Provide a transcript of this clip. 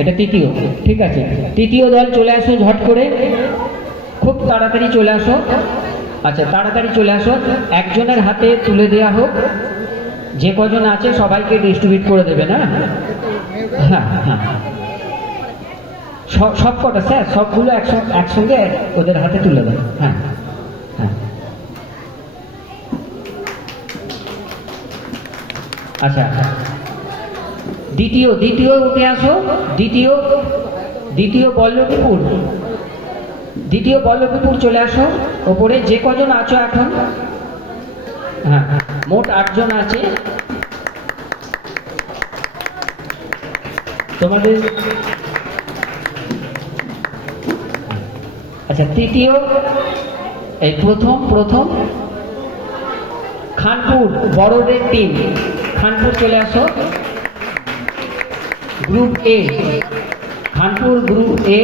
এটা তৃতীয়, ঠিক আছে। তৃতীয় দল চলে আসো ঝট করে, খুব তাড়াতাড়ি চলে আসো। আচ্ছা তাড়াতাড়ি চলে আসো, একজনের হাতে তুলে দেওয়া হোক, যে কজন আছে সবাইকে ডিস্ট্রিবিউট করে দেবে না। হ্যাঁ হ্যাঁ, সব কটা স্যার, সবগুলো একসঙ্গে ওদের হাতে তুলে দেবে। হ্যাঁ হ্যাঁ, আচ্ছা দ্বিতীয় উঠে আসো। দ্বিতীয় বল্লভীপুর চলে আসো ওপরে, যে কজন আছো এখন। হ্যাঁ, মোট 8 জন আছে তোমাদের। আচ্ছা তৃতীয়, এই প্রথম খানপুর, বড়দের টিম খানপুর চলে আসো। গ্রুপ এ, খানপুর গ্রুপ এ।